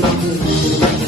Thank you.